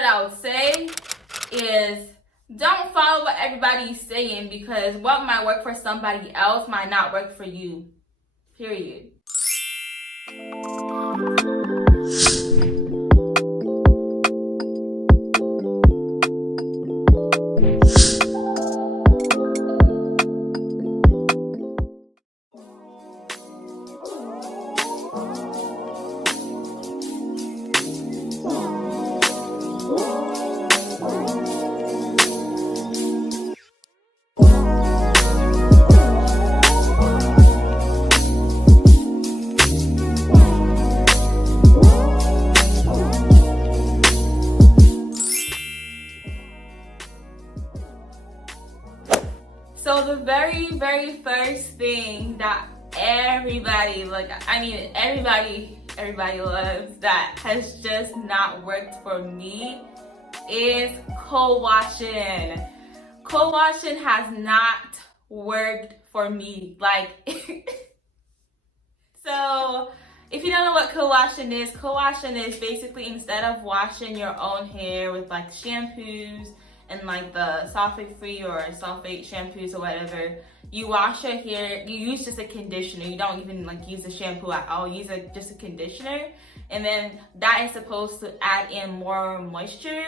that I would say is don't follow what everybody's saying, because what might work for somebody else might not work for you. Period. So the very first thing that everybody loves that has just not worked for me is co-washing. Co-washing has not worked for me. So if you don't know what co-washing is basically, instead of washing your own hair with like shampoos and like the sulfate-free or sulfate shampoos or whatever, you wash your hair, you use just a conditioner. You don't even like use a shampoo at all. You use just a conditioner, and then that is supposed to add in more moisture.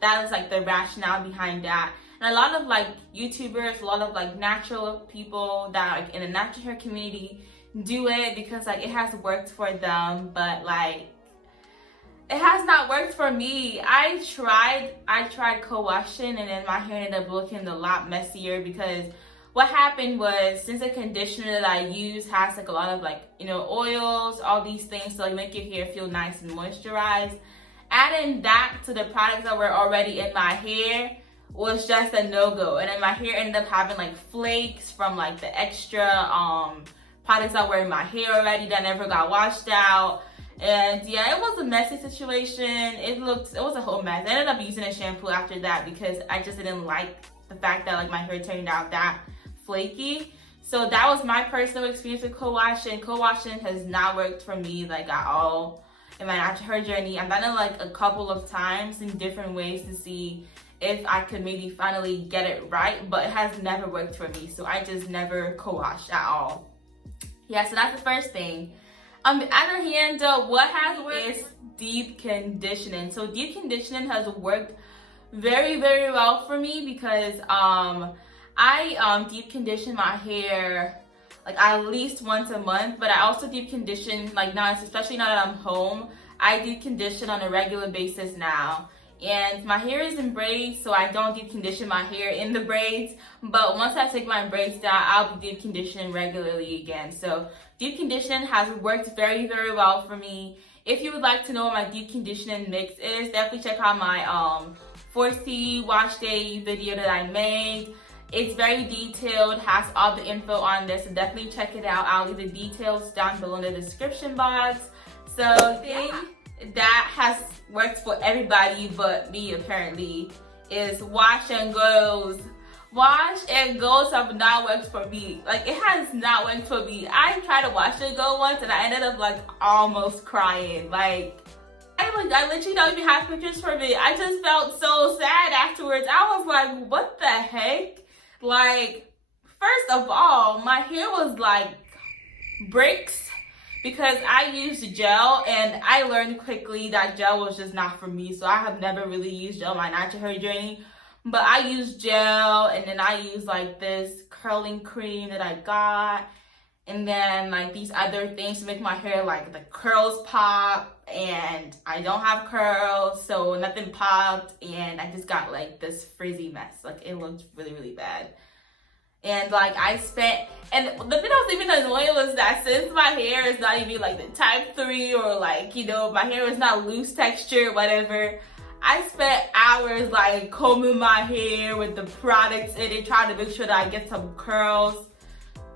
That is like the rationale behind that. And a lot of like YouTubers, a lot of like natural people that are like in the natural hair community do it because like it has worked for them, but like it has not worked for me. I tried co-washing, and then my hair ended up looking a lot messier, because what happened was, since the conditioner that I use has like a lot of like, you know, oils, all these things, so like make your hair feel nice and moisturized, adding that to the products that were already in my hair was just a no-go. And then my hair ended up having like flakes from like the extra products that were in my hair already that never got washed out. And yeah, it was a messy situation. It was a whole mess. I ended up using a shampoo after that because I just didn't like the fact that like my hair turned out that flaky. So that was my personal experience with co-washing. Co-washing has not worked for me like at all in my natural hair journey. I've done it like a couple of times in different ways to see if I could maybe finally get it right, but it has never worked for me. So I just never co-washed at all. Yeah, so that's the first thing. On the other hand, what has worked is deep conditioning. So deep conditioning has worked very well for me, because I deep condition my hair like at least once a month, but I also deep condition like now, especially now that I'm home, I deep condition on a regular basis now. And my hair is in braids, so I don't deep condition my hair in the braids, but once I take my braids down, I'll be deep conditioning regularly again. So deep conditioning has worked very well for me. If you would like to know what my deep conditioning mix is, definitely check out my 40 wash day video that I made. It's very detailed, has all the info on this, so definitely check it out. I'll leave the details down below in the description box. So that has worked for everybody but me apparently is wash and goes. Wash and goes have not worked for me. Like, it has not worked for me. I tried to wash and go once and I ended up like almost crying. Like I literally don't even have pictures from it. I just felt so sad afterwards. I was like, what the heck? Like, first of all, my hair was like bricks, because I used gel, and I learned quickly that gel was just not for me. So I have never really used gel in my natural hair journey. But I used gel, and then I used like this curling cream that I got, and then like these other things to make my hair like the curls pop, and I don't have curls, so nothing popped, and I just got like this frizzy mess. Like, it looked really bad. And like and the thing that was even annoying was that since my hair is not even like the type 3, or like, you know, my hair is not loose texture, whatever, I spent hours like combing my hair with the products in it, trying to make sure that I get some curls.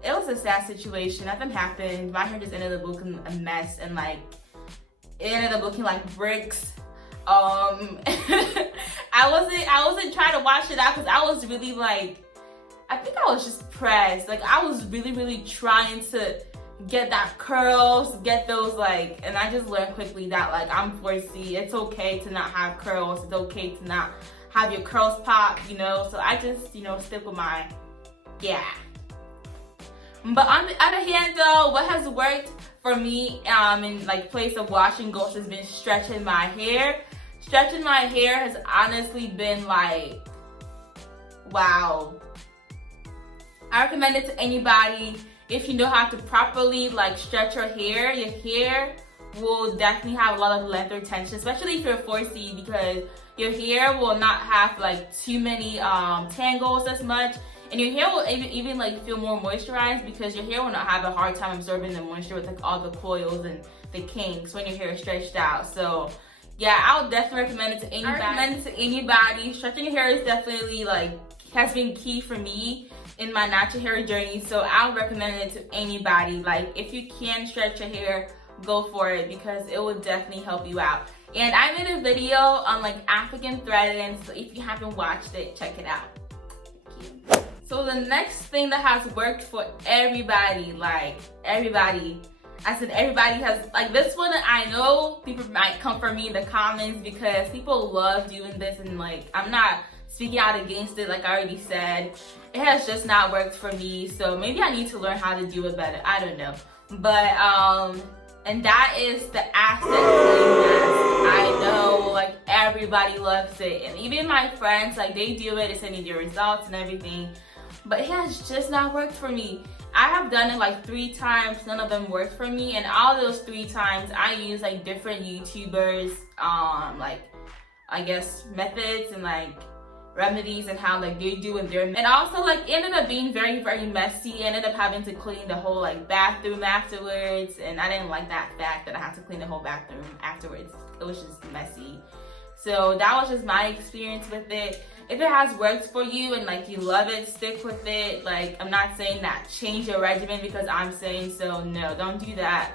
It was a sad situation. Nothing happened. My hair just ended up looking a mess, and like it ended up looking like bricks. I wasn't trying to wash it out because I was really like, I think I was just pressed. Like, I was really trying to get that curls, get those like, and I just learned quickly that like I'm 4C, it's okay to not have curls, it's okay to not have your curls pop, you know, so I just, you know, stick with my, yeah. But on the other hand though, what has worked for me in like place of washing ghosts has been stretching my hair. Stretching my hair has honestly been like, wow. I recommend it to anybody. If you know how to properly like stretch your hair will definitely have a lot of length or tension, especially if you're 4C, because your hair will not have like too many tangles as much, and your hair will even like feel more moisturized because your hair will not have a hard time absorbing the moisture with like all the coils and the kinks when your hair is stretched out. So yeah, I would definitely recommend it to anybody. Stretching your hair is definitely like has been key for me in my natural hair journey, so I would recommend it to anybody. Like if you can stretch your hair, go for it because it will definitely help you out. And I made a video on like African threading, so if you haven't watched it, check it out. Thank you. So the next thing that has worked for everybody, like everybody, I said everybody has, like this one I know people might come for me in the comments because people love doing this, and like I'm not speaking out against it, like I already said. It has just not worked for me, so maybe I need to learn how to do it better. I don't know. But and that is the Aztec mask. I know like everybody loves it, and even my friends, like they do it, it's sending their results and everything, but it has just not worked for me. I have done it like 3 times, none of them worked for me, and all those 3 times I use like different YouTubers like I guess methods and like remedies and how like they do in their, and also like it ended up being very messy. I ended up having to clean the whole like bathroom afterwards, and I didn't like that fact that I had to clean the whole bathroom afterwards. It was just messy. So that was just my experience with it. If it has worked for you and like you love it, stick with it. Like I'm not saying that change your regimen because I'm saying so. No, don't do that.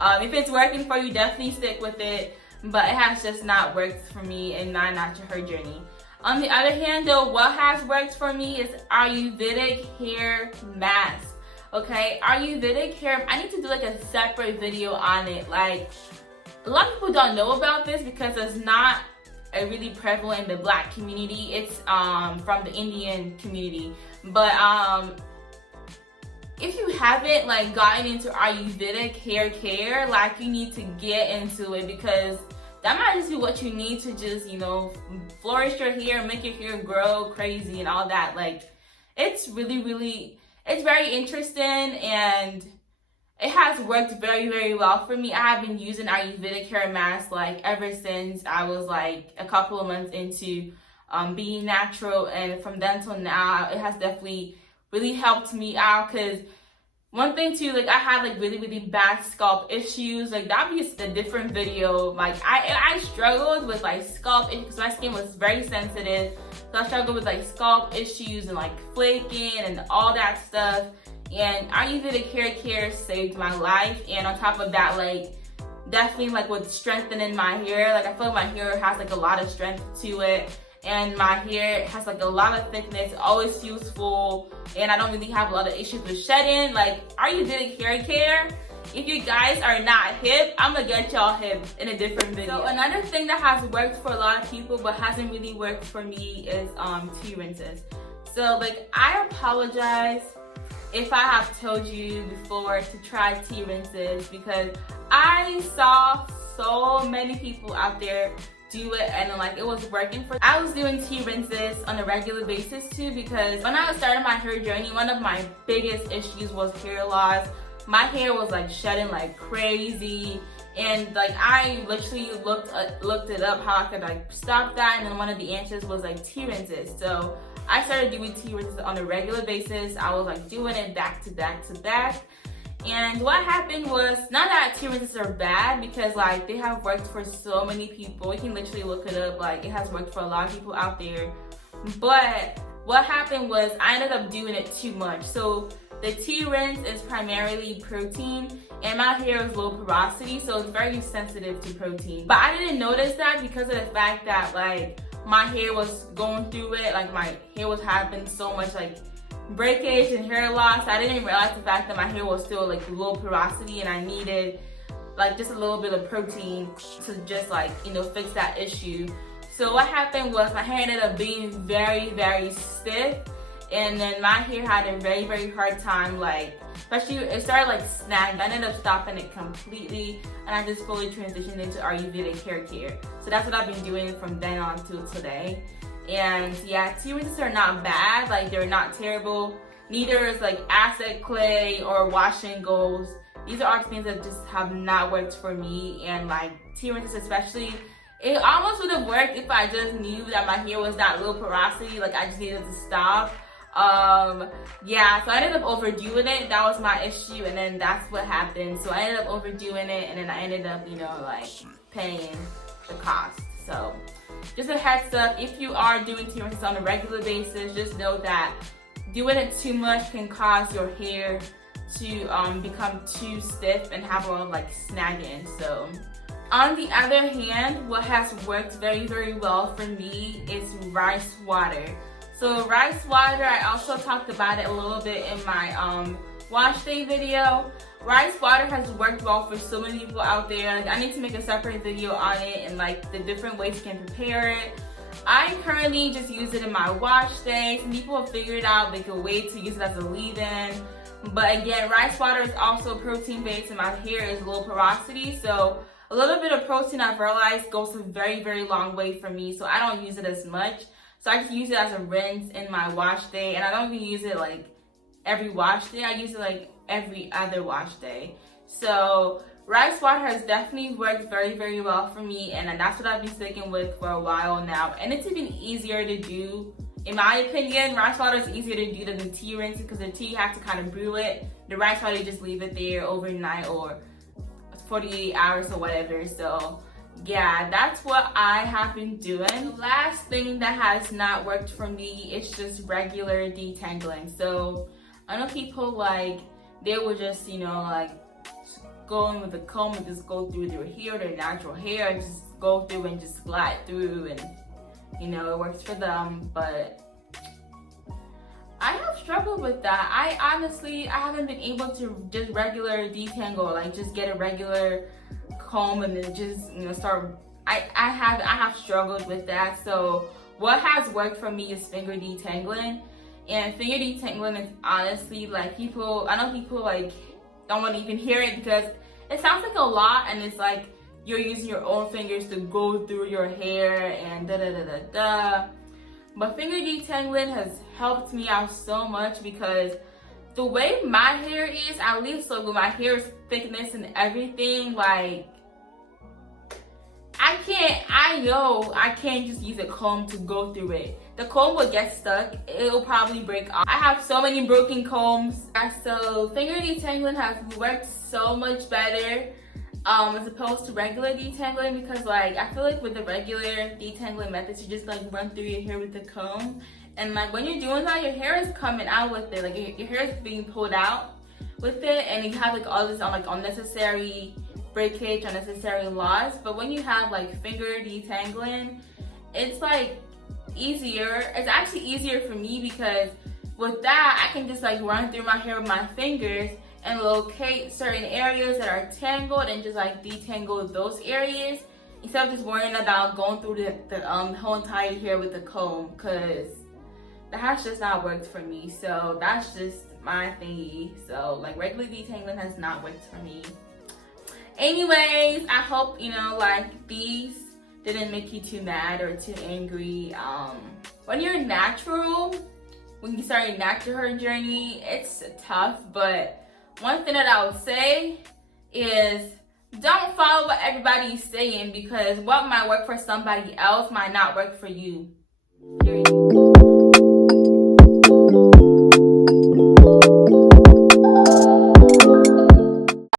If it's working for you, definitely stick with it, but it has just not worked for me in my natural hair journey. On the other hand though, what has worked for me is Aryuvedic hair mask. Okay, Aryuvedic hair, I need to do like a separate video on it. Like a lot of people don't know about this because it's not really prevalent in the Black community. It's from the Indian community. But if you haven't like gotten into Aryuvedic hair care, like you need to get into it, because that might just be what you need to just, you know, flourish your hair, make your hair grow crazy and all that. Like, it's really, it's very interesting, and it has worked very well for me. I have been using Aryuvedic hair mask like ever since I was like a couple of months into being natural, and from then till now, it has definitely really helped me out. Because one thing too, like I had like really bad scalp issues. Like that'd be a different video. Like I struggled with like scalp issues because my skin was very sensitive. So I struggled with like scalp issues and like flaking and all that stuff. And Aryuvedic hair care saved my life. And on top of that, like definitely like with strengthening my hair. Like I feel like my hair has like a lot of strength to it. And my hair has like a lot of thickness, it always feels full, and I don't really have a lot of issues with shedding. Like Aryuvedic hair care, if you guys are not hip, I'm gonna get y'all hip in a different video. So another thing that has worked for a lot of people but hasn't really worked for me is tea rinses. So like I apologize if I have told you before to try tea rinses, because I saw so many people out there do it and like it was working for. I was doing tea rinses on a regular basis too, because when I started my hair journey, one of my biggest issues was hair loss. My hair was like shedding like crazy, and like I literally looked it up how I could like stop that, and then one of the answers was like tea rinses. So I started doing tea rinses on a regular basis. I was like doing it back to back to back. And what happened was, not that tea rinses are bad, because like they have worked for so many people. You can literally look it up, like it has worked for a lot of people out there. But what happened was I ended up doing it too much. So the tea rinse is primarily protein, and my hair is low porosity, so it's very sensitive to protein. But I didn't notice that because of the fact that like my hair was going through it, like my hair was having so much like breakage and hair loss. I didn't realize the fact that my hair was still like low porosity and I needed like just a little bit of protein to just like, you know, fix that issue. So what happened was my hair ended up being very, very stiff, and then my hair had a very, very hard time, like, especially it started like snagging. I ended up stopping it completely, and I just fully transitioned into Aryuvedic hair care. So that's what I've been doing from then on till today. And yeah, T-rinses are not bad, like they're not terrible. Neither is like Aztec clay or washing goes. These are all things that just have not worked for me, and like T-rinses especially, it almost would have worked if I just knew that my hair was that low porosity, like I just needed to stop. Yeah, so I ended up overdoing it. That was my issue, and then that's what happened. So I ended up overdoing it, and then I ended up, you know, like paying the cost. So just a heads up, if you are doing T-rinses on a regular basis, just know that doing it too much can cause your hair to become too stiff and have a lot of like snagging. So on the other hand, what has worked very, very well for me is rice water. So rice water, I also talked about it a little bit in my wash day video. Rice water has worked well for so many people out there. Like, I need to make a separate video on it and like the different ways you can prepare it. I currently just use it in my wash day. Some people have figured out like a way to use it as a leave-in. But again, rice water is also protein based and my hair is low porosity. So a little bit of protein, I've realized, goes a very, very long way for me. So I don't use it as much. So I just use it as a rinse in my wash day. And I don't even use it like every wash day. I use it like every other wash day. So rice water has definitely worked very, very well for me. And that's what I've been sticking with for a while now. And it's even easier to do. In my opinion, rice water is easier to do than the tea rinse because the tea you have to kind of brew it. The rice water, you just leave it there overnight or 48 hours or whatever. So yeah, that's what I have been doing. The last thing that has not worked for me is just regular detangling. So I know people like, they will just, you know, like go in with a comb and just go through their hair, their natural hair, and just go through and just glide through, and you know, it works for them. But I have struggled with that. I haven't been able to just regular detangle, like just get a regular comb and then just, you know, start. I have struggled with that. So what has worked for me is finger detangling. And finger detangling is honestly like I know people like don't want to even hear it because it sounds like a lot, and it's like you're using your own fingers to go through your hair and da da da da da. But finger detangling has helped me out so much because the way my hair is, at least like with my hair's thickness and everything, like I can't just use a comb to go through it. The comb will get stuck. It'll probably break off. I have so many broken combs. So finger detangling has worked so much better as opposed to regular detangling, because like I feel like with the regular detangling methods, you just like run through your hair with the comb, and like when you're doing that, your hair is coming out with it. Like your hair is being pulled out with it, and you have like all this like unnecessary breakage, unnecessary loss. But when you have like finger detangling, it's like easier. It's actually easier for me because with that I can just like run through my hair with my fingers and locate certain areas that are tangled and just like detangle those areas instead of just worrying about going through the whole entire hair with the comb, because that has just not worked for me. So that's just my thingy. So like regular detangling has not worked for me. Anyways, I hope, you know, like these didn't make you too mad or too angry. When you're natural, when you start your natural hair journey, it's tough. But one thing that I would say is don't follow what everybody's saying, because what might work for somebody else might not work for you. Period.